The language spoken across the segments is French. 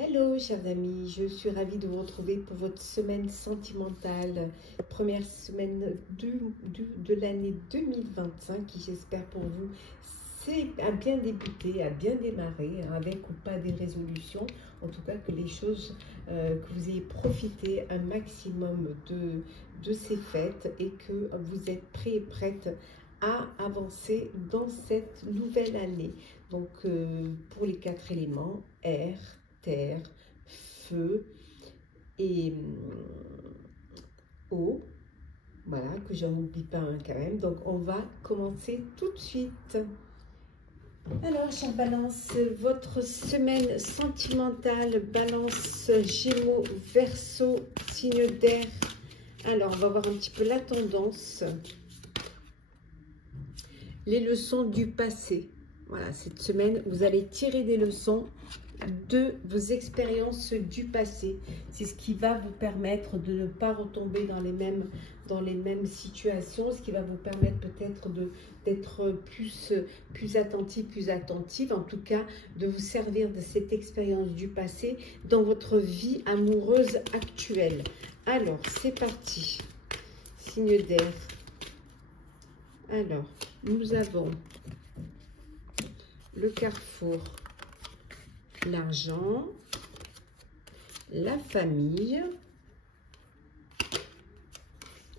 Hello chers amis, je suis ravie de vous retrouver pour votre semaine sentimentale, première semaine de l'année 2025 qui j'espère pour vous a bien débuté, a bien démarré, hein, avec ou pas des résolutions, en tout cas que les choses, que vous ayez profité un maximum de ces fêtes et que vous êtes prêts et prêtes à avancer dans cette nouvelle année. Donc pour les 4 éléments, air, terre, feu et eau. Voilà, que j'en oublie pas un quand même. Donc, on va commencer tout de suite. Alors, chère Balance, votre semaine sentimentale, Balance, Gémeaux, Verseau, signe d'air. Alors, on va voir un petit peu la tendance. Les leçons du passé. Voilà, cette semaine, vous allez tirer des leçons de vos expériences du passé. C'est ce qui va vous permettre de ne pas retomber dans les mêmes situations, ce qui va vous permettre peut-être d'être plus attentive, en tout cas de vous servir de cette expérience du passé dans votre vie amoureuse actuelle. Alors, c'est parti. Signe d'air. Alors, nous avons le carrefour, l'argent, la famille,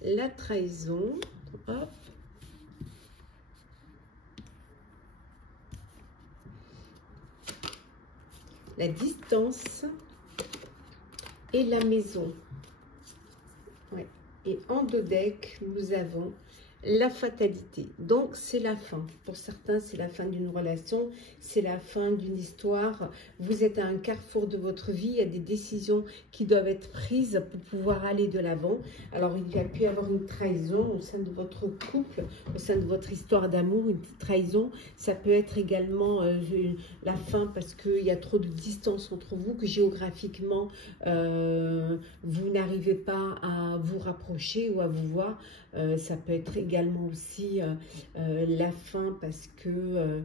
la trahison, hop, la distance et la maison. Ouais. Et en deux decks, nous avons la fatalité. Donc, c'est la fin. Pour certains, c'est la fin d'une relation, c'est la fin d'une histoire. Vous êtes à un carrefour de votre vie. Il y a des décisions qui doivent être prises pour pouvoir aller de l'avant. Alors, il y a pu y avoir une trahison au sein de votre couple, au sein de votre histoire d'amour, une trahison. Ça peut être également la fin parce qu'il y a trop de distance entre vous, que géographiquement, vous n'arrivez pas à vous rapprocher ou à vous voir. Ça peut être également aussi la fin parce que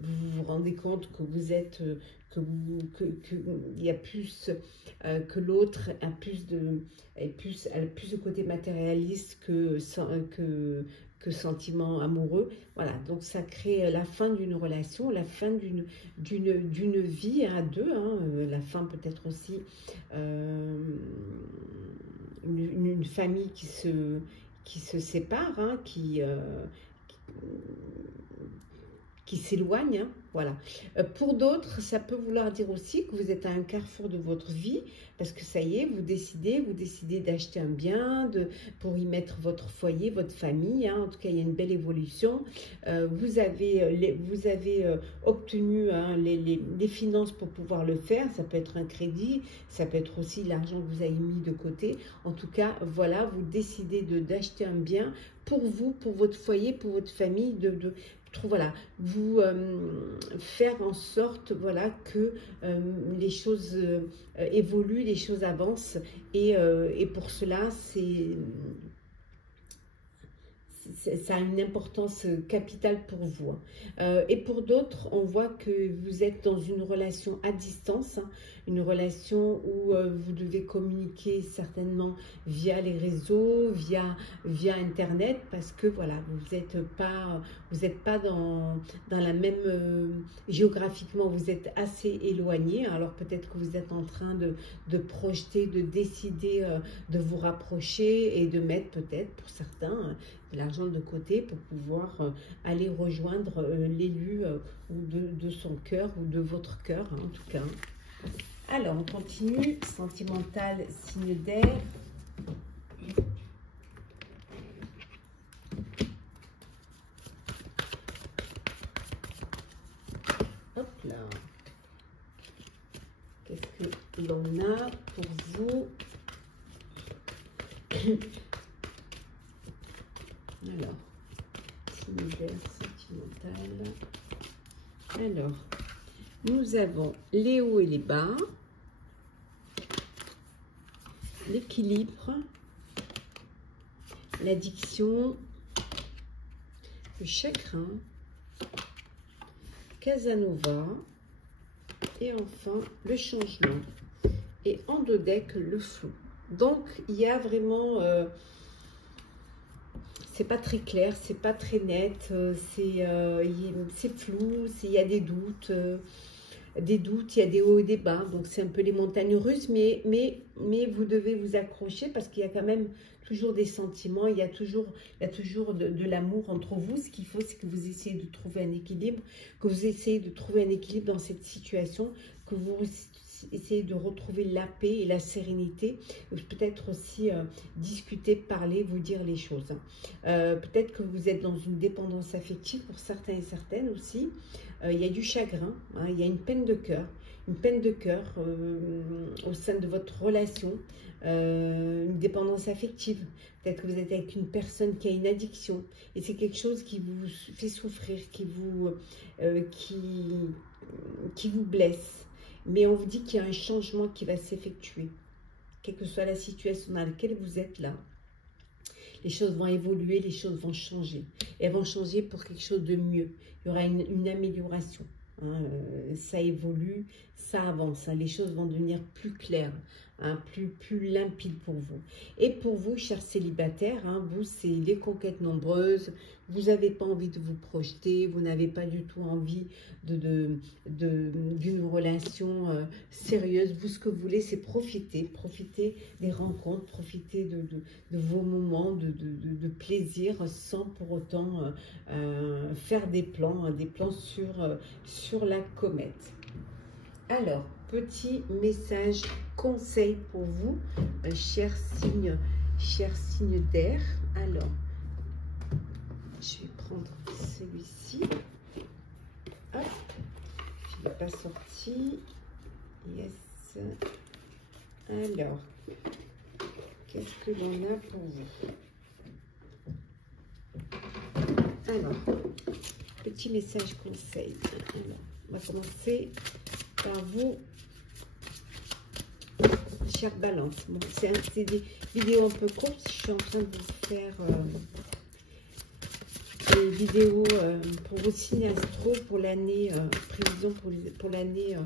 vous vous rendez compte que vous êtes il y a plus que l'autre a plus de côté matérialiste que sentiment amoureux. Voilà, donc ça crée la fin d'une relation, la fin d'une vie à deux, hein, la fin peut-être aussi une famille qui se sépare, hein, qui s'éloigne, hein, voilà. Pour d'autres, ça peut vouloir dire aussi que vous êtes à un carrefour de votre vie, parce que ça y est, vous décidez d'acheter un bien, pour y mettre votre foyer, votre famille, hein. En tout cas, il y a une belle évolution. Vous avez obtenu, hein, les finances pour pouvoir le faire. Ça peut être un crédit, ça peut être aussi l'argent que vous avez mis de côté. En tout cas, voilà, vous décidez d'acheter un bien pour vous, pour votre foyer, pour votre famille, voilà, vous faire en sorte, voilà, que les choses évoluent, les choses avancent, et pour cela, ça a une importance capitale pour vous, hein. Et pour d'autres, on voit que vous êtes dans une relation à distance, hein, une relation où vous devez communiquer certainement via les réseaux, via Internet, parce que voilà, vous n'êtes pas dans la même géographiquement, vous êtes assez éloigné. Alors peut-être que vous êtes en train de projeter, de décider de vous rapprocher et de mettre peut-être pour certains de l'argent de côté pour pouvoir aller rejoindre l'élu de son cœur ou de votre cœur, hein, en tout cas. Alors, on continue. Sentimental, signe d'air. Hop là. Qu'est-ce que l'on a pour vous? Alors, signe d'air sentimental. Alors, nous avons les hauts et les bas, l'équilibre, l'addiction, le chagrin, Casanova, Et enfin, le changement. Et en dos deck, le flou. Donc, il y a vraiment... c'est pas très clair, c'est pas très net, c'est flou, il y a des doutes, il y a des hauts et des bas. Donc, c'est un peu les montagnes russes, mais vous devez vous accrocher parce qu'il y a quand même toujours des sentiments, il y a toujours de l'amour entre vous. Ce qu'il faut, c'est que vous essayez de trouver un équilibre, dans cette situation, que vous essayez de retrouver la paix et la sérénité, peut-être aussi discuter, parler, vous dire les choses. Peut-être que vous êtes dans une dépendance affective pour certains et certaines aussi. Il y a du chagrin, hein, il y a une peine de cœur, au sein de votre relation, une dépendance affective. Peut-être que vous êtes avec une personne qui a une addiction et c'est quelque chose qui vous fait souffrir, qui vous blesse. Mais on vous dit qu'il y a un changement qui va s'effectuer. Quelle que soit la situation dans laquelle vous êtes là, les choses vont évoluer, les choses vont changer. Et elles vont changer pour quelque chose de mieux. Il y aura une amélioration. Hein. Ça évolue, ça avance. Hein. Les choses vont devenir plus claires, hein, plus limpides pour vous. Et pour vous, chers célibataires, hein, vous, c'est les conquêtes nombreuses. Vous n'avez pas envie de vous projeter. Vous n'avez pas du tout envie d'une relation sérieuse. Vous, ce que vous voulez, c'est profiter des rencontres, profiter de vos moments de plaisir sans pour autant faire des plans sur la comète. Alors, petit message conseil pour vous, chers signes d'air. Alors, je vais prendre celui-ci. Hop, il n'est pas sorti. Yes. Alors, qu'est-ce que l'on a pour vous? Alors, petit message conseil. Alors, on va commencer par vous, chère Balance. Bon, c'est des vidéos un peu courtes. Je suis en train de vous faire des vidéos pour vos signes astro pour l'année, prévision pour l'année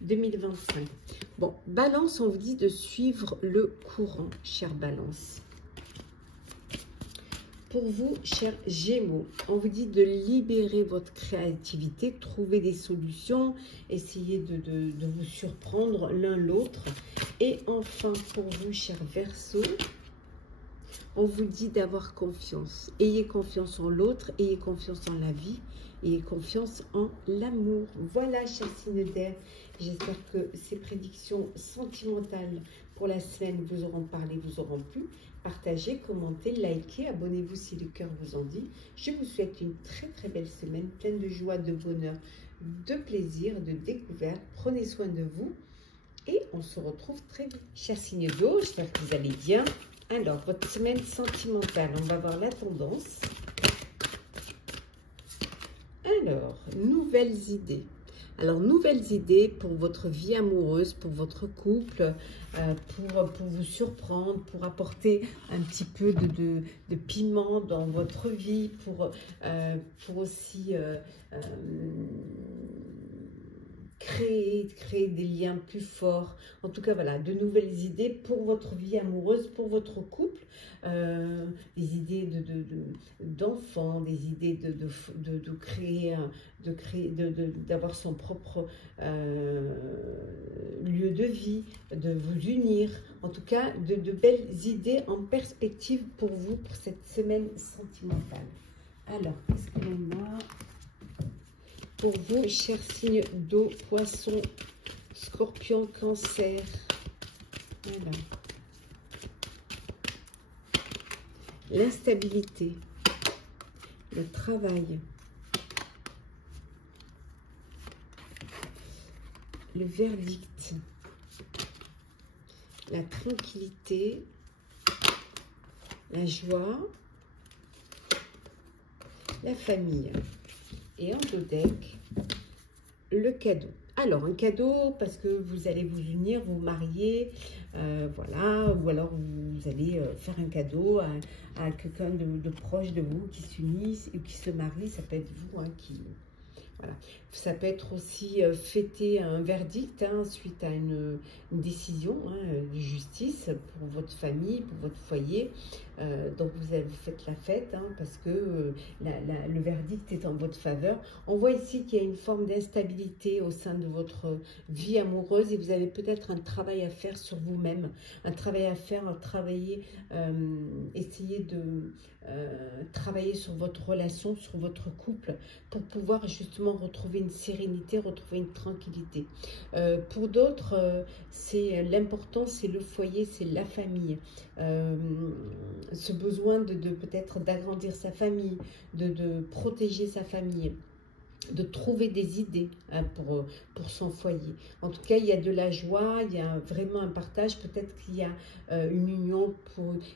2025. Bon, Balance, on vous dit de suivre le courant, chère Balance. Pour vous, chers Gémeaux, on vous dit de libérer votre créativité, trouver des solutions, essayer de vous surprendre l'un l'autre. Et enfin, pour vous, chers Verseaux, on vous dit d'avoir confiance. Ayez confiance en l'autre, ayez confiance en la vie, ayez confiance en l'amour. Voilà, chers signes d'air, j'espère que ces prédictions sentimentales pour la semaine vous auront parlé, vous auront plu. Partagez, commentez, likez, abonnez-vous si le cœur vous en dit. Je vous souhaite une très très belle semaine, pleine de joie, de bonheur, de plaisir, de découverte. Prenez soin de vous et on se retrouve très vite. Chers signes d'eau, j'espère que vous allez bien. Alors, votre semaine sentimentale, on va voir la tendance. Alors, nouvelles idées. Alors, nouvelles idées pour votre vie amoureuse, pour votre couple, pour vous surprendre, pour apporter un petit peu de piment dans votre vie, pour aussi créer des liens plus forts. En tout cas, voilà, de nouvelles idées pour votre vie amoureuse, pour votre couple, des idées d'enfants, des idées d'avoir son propre lieu de vie, de vous unir. En tout cas, de belles idées en perspective pour vous, pour cette semaine sentimentale. Alors, qu'est-ce que l'on a pour vous, chers signes d'eau, poisson, scorpion, cancer? Voilà. L'instabilité, le travail, le verdict, la tranquillité, la joie, la famille. Et en dos deck, le cadeau. Alors, un cadeau parce que vous allez vous unir, vous marier, voilà, ou alors vous allez faire un cadeau à quelqu'un de proche de vous qui s'unisse ou qui se marie. Ça peut être vous, hein, Voilà. Ça peut être aussi fêter un verdict hein, suite à une décision de justice pour votre famille, pour votre foyer. Donc vous faites la fête hein, parce que le verdict est en votre faveur. On voit ici qu'il y a une forme d'instabilité au sein de votre vie amoureuse et vous avez peut-être un travail à faire sur vous-même, un travail à faire, essayer de travailler sur votre relation, sur votre couple pour pouvoir justement retrouver une sérénité, retrouver une tranquillité. Pour d'autres, c'est l'important, c'est le foyer, c'est la famille. Ce besoin de peut-être d'agrandir sa famille, de protéger sa famille, de trouver des idées hein, pour son foyer. En tout cas, il y a de la joie, il y a vraiment un partage, peut-être qu'il y a une union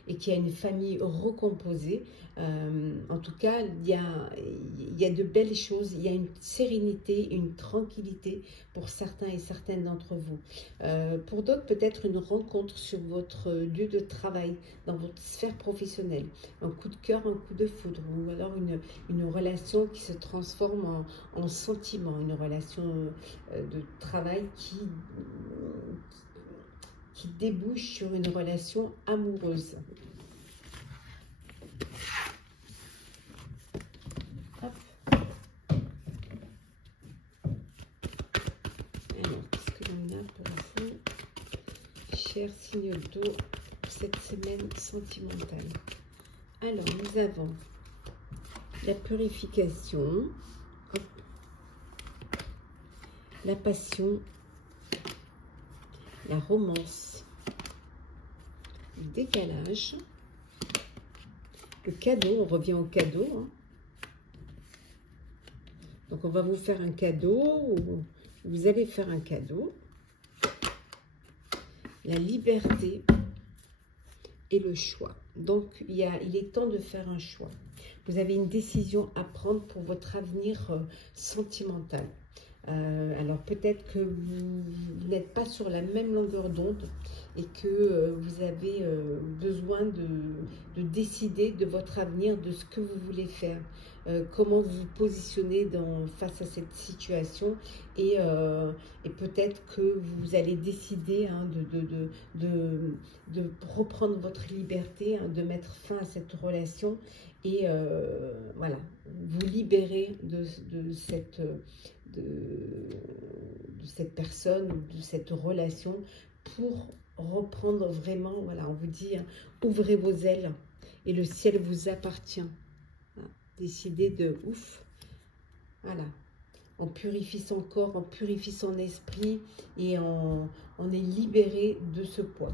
et qu'il y a une famille recomposée. En tout cas, il y a de belles choses, il y a une sérénité, une tranquillité pour certains et certaines d'entre vous. Pour d'autres, peut-être une rencontre sur votre lieu de travail, dans votre sphère professionnelle. Un coup de cœur, un coup de foudre, ou alors une relation qui se transforme en sentiment, une relation de travail qui débouche sur une relation amoureuse. Hop. Alors, qu'est-ce que l'on a pour vous, chers signes d'eau, pour cette semaine sentimentale? Alors, nous avons la purification, hop, la passion, la romance, le décalage, le cadeau, on revient au cadeau. Hein. Donc, on va vous faire un cadeau, ou vous allez faire un cadeau, la liberté et le choix. Donc, il est temps de faire un choix. Vous avez une décision à prendre pour votre avenir sentimental. Alors peut-être que vous n'êtes pas sur la même longueur d'onde et que vous avez besoin de décider de votre avenir, de ce que vous voulez faire, comment vous vous positionnez face à cette situation et peut-être que vous allez décider hein, de reprendre votre liberté, hein, de mettre fin à cette relation et voilà, vous libérer de cette personne, de cette relation pour reprendre vraiment, voilà, on vous dit, hein, ouvrez vos ailes et le ciel vous appartient. Voilà. Décidez de ouf, voilà. On purifie son corps, on purifie son esprit et on est libéré de ce poids.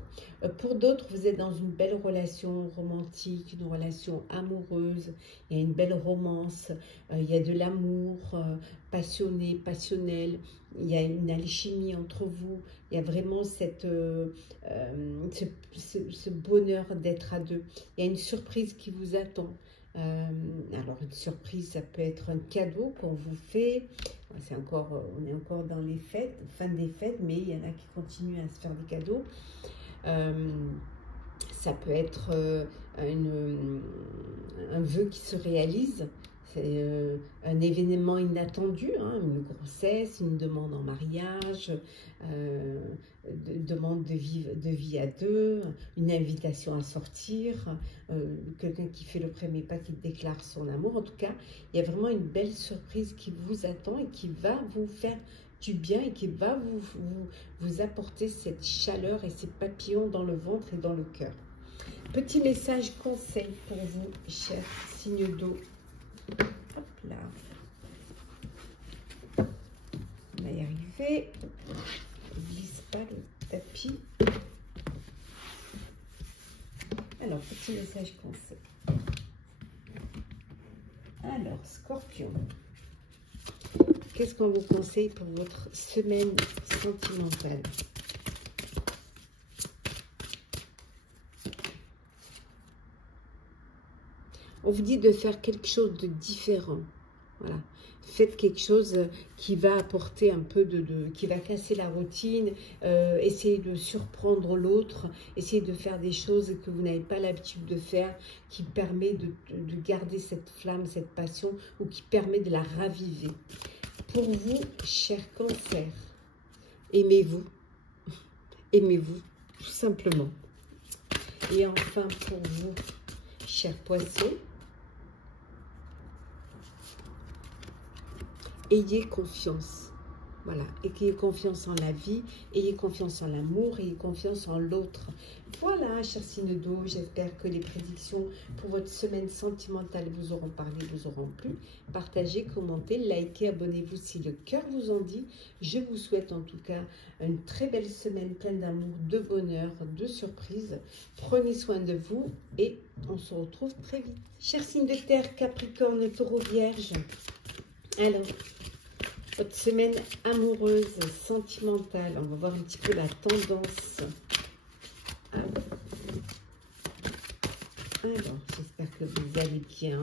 Pour d'autres, vous êtes dans une belle relation romantique, une relation amoureuse, il y a une belle romance, il y a de l'amour passionné, passionnel, il y a une alchimie entre vous, il y a vraiment ce bonheur d'être à deux. Il y a une surprise qui vous attend. Alors une surprise, ça peut être un cadeau qu'on vous fait. C'est encore, on est encore dans les fêtes, fin des fêtes, mais il y en a qui continuent à se faire des cadeaux. Ça peut être un vœu qui se réalise. C'est un événement inattendu, hein, une grossesse, une demande en mariage, demande de vie à deux, une invitation à sortir, quelqu'un qui fait le premier pas, qui déclare son amour. En tout cas, il y a vraiment une belle surprise qui vous attend et qui va vous faire du bien et qui va vous apporter cette chaleur et ces papillons dans le ventre et dans le cœur. Petit message conseil pour vous, chers signes d'eau. Hop là. On va y arriver. Ne glisse pas le tapis. Alors, petit message conseil. Alors, Scorpion. Qu'est-ce qu'on vous conseille pour votre semaine sentimentale? On vous dit de faire quelque chose de différent. Voilà. Faites quelque chose qui va apporter un peu qui va casser la routine, essayez de surprendre l'autre, essayez de faire des choses que vous n'avez pas l'habitude de faire, qui permet de garder cette flamme, cette passion, ou qui permet de la raviver. Pour vous, cher Cancer, aimez-vous. Aimez-vous, tout simplement. Et enfin, pour vous, cher Poisson, ayez confiance. Voilà, ayez confiance en la vie, ayez confiance en l'amour, ayez confiance en l'autre. Voilà, cher signe d'eau, j'espère que les prédictions pour votre semaine sentimentale vous auront parlé, vous auront plu. Partagez, commentez, likez, abonnez-vous si le cœur vous en dit. Je vous souhaite en tout cas une très belle semaine pleine d'amour, de bonheur, de surprises. Prenez soin de vous et on se retrouve très vite. Cher signe de terre, Capricorne, Taureau, Vierge. Alors, votre semaine amoureuse, sentimentale, on va voir un petit peu la tendance. Alors, j'espère que vous allez bien.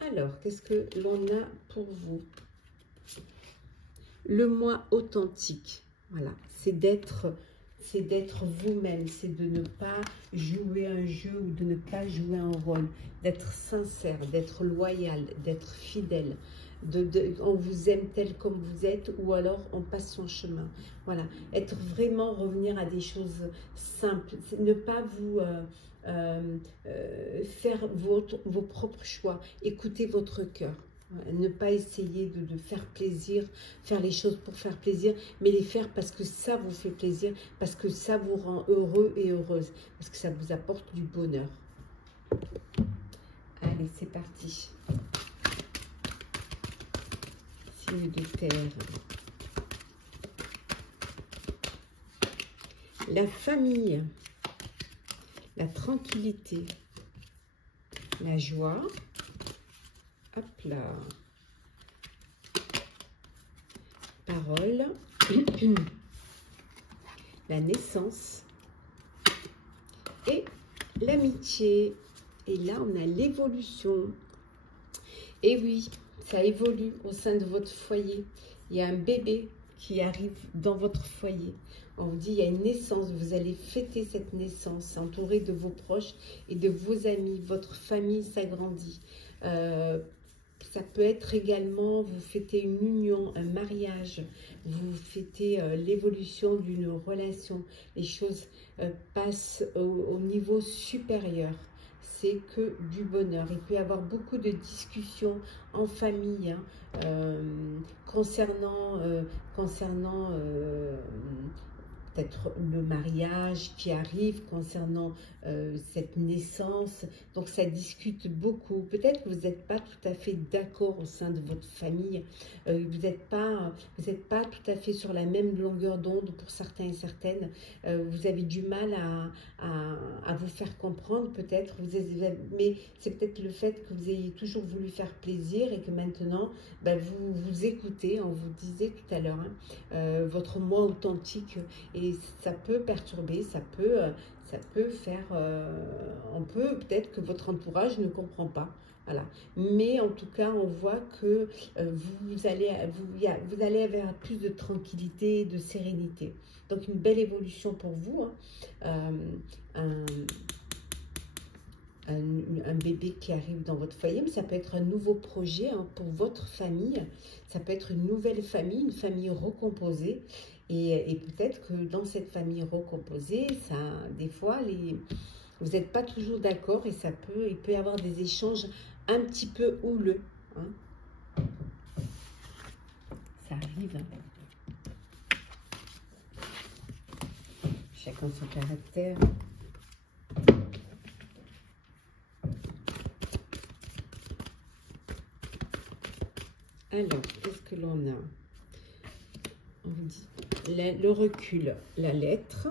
Alors, qu'est-ce que l'on a pour vous? Le moi authentique, voilà, c'est d'être vous-même, c'est de ne pas jouer un jeu ou de ne pas jouer un rôle, d'être sincère, d'être loyal, d'être fidèle. On vous aime tel comme vous êtes ou alors on passe son chemin. Voilà, être vraiment, revenir à des choses simples, ne pas vous faire vos propres choix, écoutez votre cœur. Ne pas essayer de faire plaisir, faire les choses pour faire plaisir, mais les faire parce que ça vous fait plaisir, parce que ça vous rend heureux et heureuse, parce que ça vous apporte du bonheur. Allez, c'est parti. Signe de terre. La famille, la tranquillité, la joie. Hop là. Parole. La naissance. Et l'amitié. Et là, on a l'évolution. Et oui, ça évolue au sein de votre foyer. Il y a un bébé qui arrive dans votre foyer. On vous dit, il y a une naissance. Vous allez fêter cette naissance, entouré de vos proches et de vos amis. Votre famille s'agrandit. Ça peut être également, vous fêtez une union, un mariage, vous fêtez l'évolution d'une relation. Les choses passent au niveau supérieur. C'est que du bonheur. Il peut y avoir beaucoup de discussions en famille concernant peut-être le mariage qui arrive, concernant cette naissance. Donc ça discute beaucoup. Peut-être que vous n'êtes pas tout à fait d'accord au sein de votre famille. Vous n'êtes pas tout à fait sur la même longueur d'onde pour certains et certaines. Vous avez du mal à vous faire comprendre peut-être. Mais c'est peut-être le fait que vous ayez toujours voulu faire plaisir et que maintenant, vous vous écoutez. On vous disait tout à l'heure, votre moi authentique. Et ça peut perturber, ça peut faire, on peut peut-être que votre entourage ne comprend pas, voilà. Mais en tout cas, on voit que vous allez avoir plus de tranquillité, de sérénité. Donc une belle évolution pour vous, un bébé qui arrive dans votre foyer, mais ça peut être un nouveau projet pour votre famille, ça peut être une nouvelle famille, une famille recomposée. Et peut-être que dans cette famille recomposée, des fois, vous n'êtes pas toujours d'accord et il peut y avoir des échanges un petit peu houleux. Ça arrive. Chacun son caractère. Alors, qu'est-ce que l'on a? On vous dit le recul, la lettre,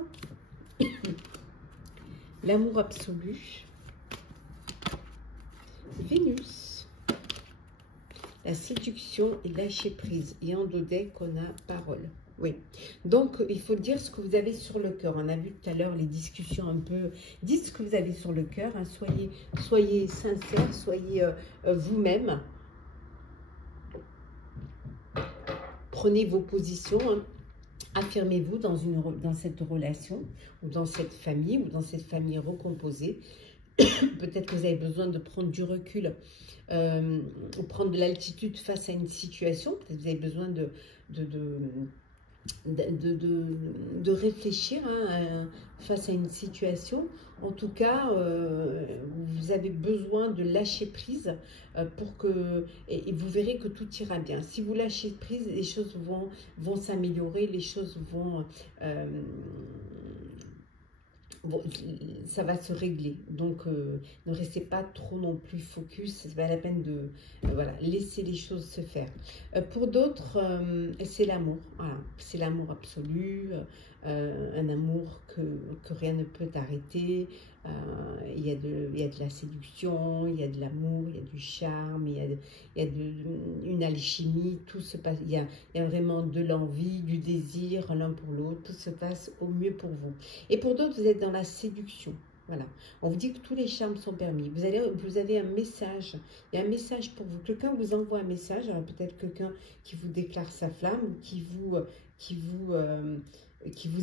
l'amour absolu, Vénus, la séduction et lâcher prise. Et en dos deck, on a parole. Oui, donc il faut dire ce que vous avez sur le cœur. On a vu tout à l'heure les discussions un peu. Dites ce que vous avez sur le cœur. Soyez sincère, soyez vous-même. Prenez vos positions. Affirmez-vous dans cette relation ou dans cette famille recomposée. Peut-être que vous avez besoin de prendre du recul, prendre de l'altitude face à une situation. Peut-être que vous avez besoin de réfléchir face à une situation. En tout cas, vous avez besoin de lâcher prise pour que, et vous verrez que tout ira bien. Si vous lâchez prise, les choses vont s'améliorer, les choses vont... bon, ça va se régler. Donc, ne restez pas trop non plus focus. C'est pas la peine de voilà, laisser les choses se faire. Pour d'autres, c'est l'amour. Voilà, c'est l'amour absolu. Un amour que rien ne peut arrêter. Il y a de la séduction, il y a de l'amour, il y a du charme, il y a une alchimie. Tout se passe. Il y a vraiment de l'envie, du désir l'un pour l'autre. Tout se passe au mieux pour vous. Et pour d'autres, vous êtes dans la séduction. Voilà. On vous dit que tous les charmes sont permis. Vous avez un message. Il y a un message pour vous. Quelqu'un vous envoie un message. Alors peut-être quelqu'un qui vous déclare sa flamme, qui vous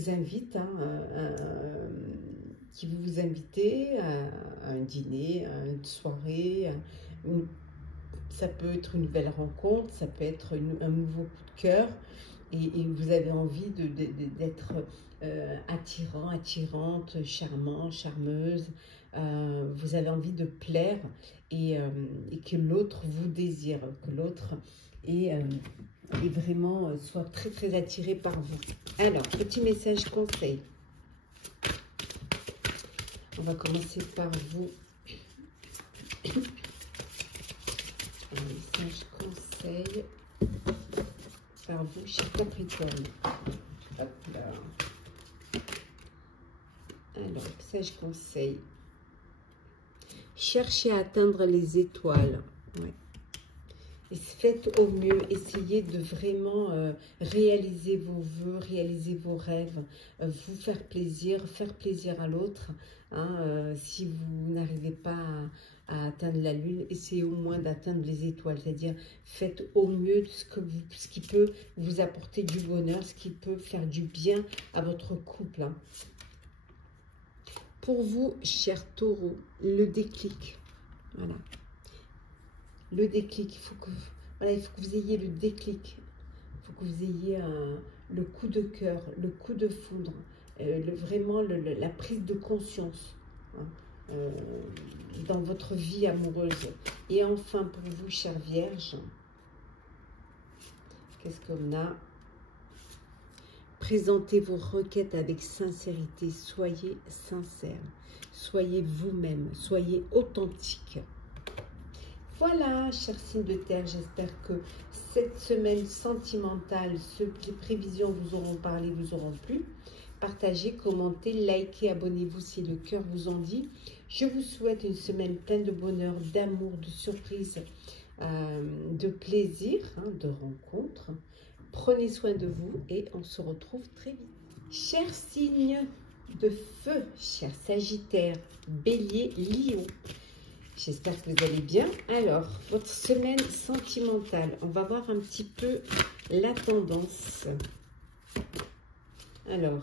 invite, qui veut vous inviter à un dîner, à une soirée. Ça peut être une belle rencontre, ça peut être un nouveau coup de cœur. Et vous avez envie d'être attirant, attirante, charmant, charmeuse. Vous avez envie de plaire et que l'autre vous désire, que l'autre est vraiment soit très très attiré par vous. Alors, petit message conseil. On va commencer par vous. Un message conseil par vous, cher Capricorne. Hop là. Alors, message conseil. Cherchez à atteindre les étoiles. Ouais. Et faites au mieux, essayez de vraiment réaliser vos vœux, réaliser vos rêves, vous faire plaisir à l'autre. Hein, si vous n'arrivez pas à atteindre la lune, essayez au moins d'atteindre les étoiles. C'est-à-dire, faites au mieux ce qui peut vous apporter du bonheur, ce qui peut faire du bien à votre couple. Hein. Pour vous, cher Taureau, le déclic. Voilà. Le déclic, il faut que vous ayez le déclic. Il faut que vous ayez le coup de cœur, le coup de foudre, vraiment la prise de conscience hein, dans votre vie amoureuse. Et enfin, pour vous, chère Vierge, qu'est-ce qu'on a? Présentez vos requêtes avec sincérité. Soyez sincère. Soyez vous-même. Soyez authentique. Voilà, chers signes de terre, j'espère que cette semaine sentimentale, les prévisions vous auront parlé, vous auront plu. Partagez, commentez, likez, abonnez-vous si le cœur vous en dit. Je vous souhaite une semaine pleine de bonheur, d'amour, de surprise, de plaisir, hein, de rencontres. Prenez soin de vous et on se retrouve très vite. Chers signes de feu, chers Sagittaires, Bélier, Lion. J'espère que vous allez bien. Alors, votre semaine sentimentale, on va voir un petit peu la tendance. Alors,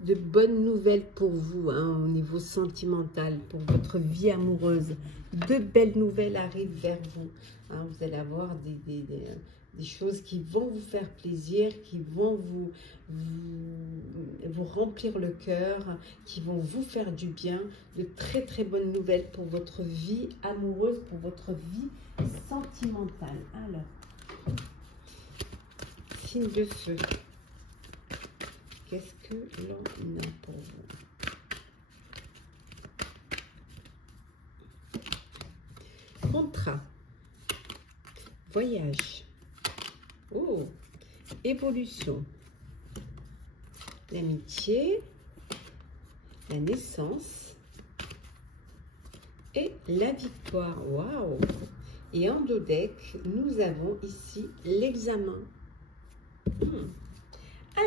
de bonnes nouvelles pour vous hein, au niveau sentimental, pour votre vie amoureuse. De belles nouvelles arrivent vers vous. Hein, vous allez avoir des choses qui vont vous faire plaisir, qui vont vous remplir le cœur, qui vont vous faire du bien. De très très bonnes nouvelles pour votre vie amoureuse, pour votre vie sentimentale. Alors, signe de feu. Qu'est-ce que l'on a pour vous? Contrat. Voyage. Oh, évolution. L'amitié. La naissance. Et la victoire. Waouh! Et en dos deck, nous avons ici l'examen.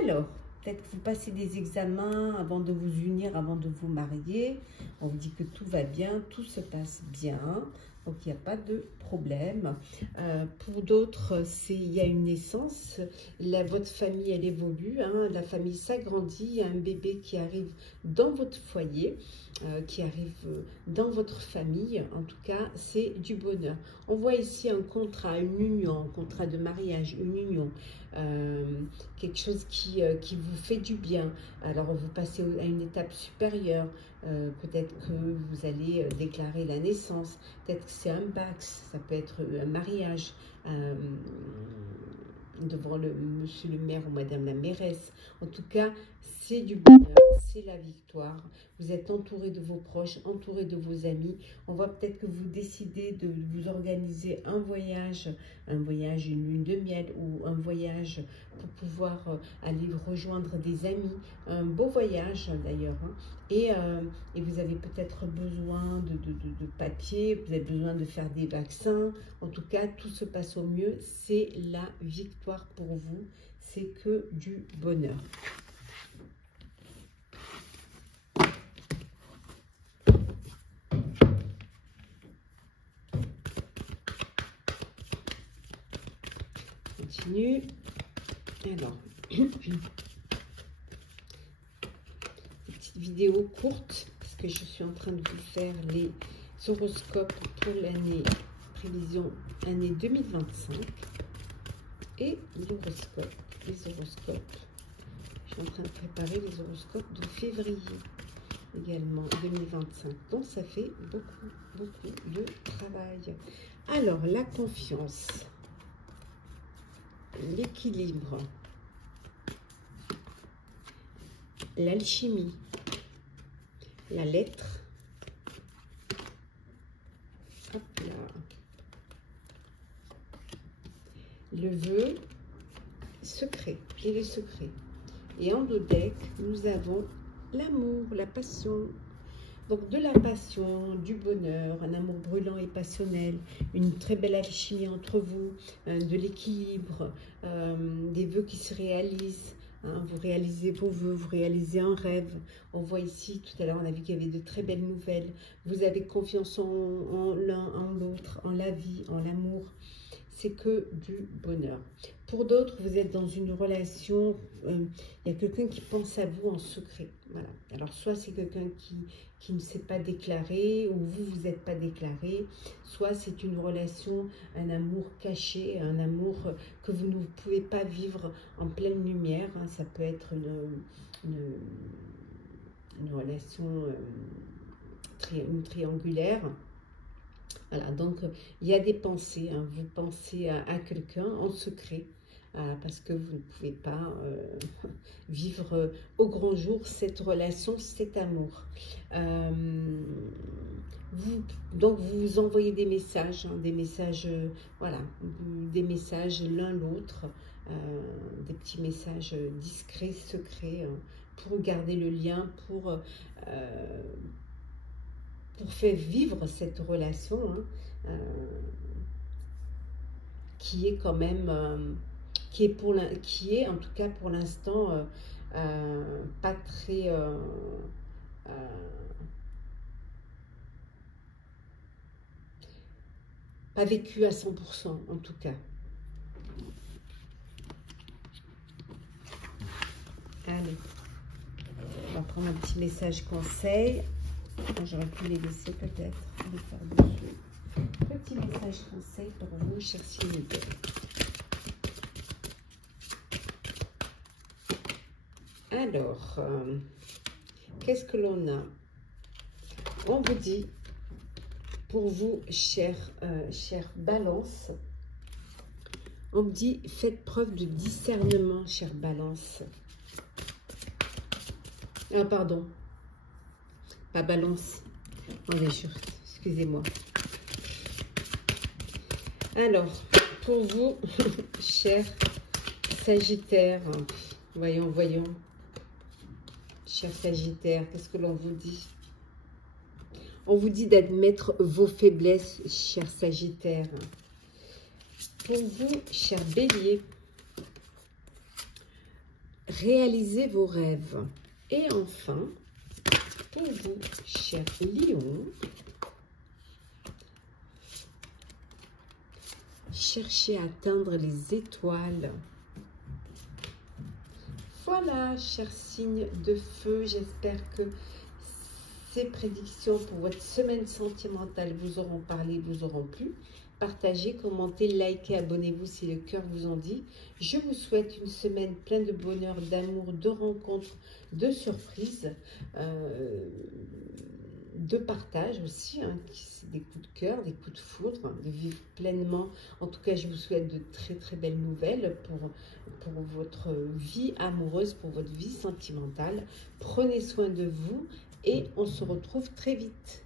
Alors, peut-être que vous passez des examens avant de vous unir, avant de vous marier. On vous dit que tout va bien, tout se passe bien. Donc, il n'y a pas de problème. Pour d'autres, il y a une naissance. Votre famille, elle évolue. Hein, la famille s'agrandit. Il y a un bébé qui arrive dans votre foyer, qui arrive dans votre famille. En tout cas, c'est du bonheur. On voit ici un contrat, une union, un contrat de mariage, une union. Quelque chose qui vous fait du bien. Alors, vous passez à une étape supérieure. Peut-être que vous allez déclarer la naissance. Peut-être que c'est un bax. Ça peut être un mariage devant le monsieur le maire ou madame la mairesse. En tout cas, c'est du bonheur, c'est la victoire. Vous êtes entouré de vos proches, entouré de vos amis. On voit peut-être que vous décidez de vous organiser un voyage, une lune de miel ou un voyage pour pouvoir aller rejoindre des amis. Un beau voyage d'ailleurs. Hein. Et vous avez peut-être besoin de papier, vous avez besoin de faire des vaccins. En tout cas, tout se passe au mieux. C'est la victoire pour vous. C'est que du bonheur. Continue. Alors, petite vidéo courte parce que je suis en train de vous faire les horoscopes pour l'année prévision année 2025 et l'horoscope, les horoscopes. Je suis en train de préparer les horoscopes de février également 2025. Donc ça fait beaucoup de travail. Alors la confiance, l'équilibre, l'alchimie, la lettre, hop là, le vœu, secret et les secrets. Et en dos deck, nous avons l'amour, la passion. Donc de la passion, du bonheur, un amour brûlant et passionnel, une très belle alchimie entre vous, de l'équilibre, des vœux qui se réalisent. Hein, vous réalisez vos vœux, vous réalisez un rêve. On voit ici, tout à l'heure, on a vu qu'il y avait de très belles nouvelles. Vous avez confiance en l'un, en l'autre, en la vie, en l'amour. C'est que du bonheur. Pour d'autres, vous êtes dans une relation, il y a quelqu'un qui pense à vous en secret. Voilà. Alors, soit c'est quelqu'un qui ne s'est pas déclaré, ou vous n'êtes pas déclaré, soit c'est une relation, un amour caché, un amour que vous ne pouvez pas vivre en pleine lumière. Hein. Ça peut être une relation triangulaire. Voilà, donc il y a des pensées, hein, vous pensez à quelqu'un en secret, parce que vous ne pouvez pas vivre au grand jour cette relation, cet amour. Donc vous vous envoyez des messages, hein, voilà, des messages l'un l'autre, des petits messages discrets, secrets, pour garder le lien, pour faire vivre cette relation, hein, qui est quand même, qui est en tout cas pour l'instant pas très, pas vécu à 100% en tout cas. Allez, on va prendre un petit message conseil. J'aurais pu les laisser peut-être, les faire dessus. Petit message conseil pour vous, chers signes. Alors, qu'est-ce que l'on a? On vous dit, pour vous, chère Balance, on me dit, faites preuve de discernement, chère Balance. Ah, pardon. Pas Balance. Excusez-moi. Alors, pour vous, cher Sagittaire, voyons. Cher Sagittaire, qu'est-ce que l'on vous dit? On vous dit d'admettre vos faiblesses, cher Sagittaire. Pour vous, cher Bélier, réalisez vos rêves. Et enfin, pour vous, cher Lion, cherchez à atteindre les étoiles. Voilà, chers signes de feu, j'espère que ces prédictions pour votre semaine sentimentale vous auront parlé, vous auront plu. Partagez, commentez, likez, abonnez-vous si le cœur vous en dit. Je vous souhaite une semaine pleine de bonheur, d'amour, de rencontres, de surprises, de partage aussi, hein, des coups de cœur, des coups de foudre, hein, de vivre pleinement. En tout cas, je vous souhaite de très très belles nouvelles pour votre vie amoureuse, pour votre vie sentimentale. Prenez soin de vous et on se retrouve très vite.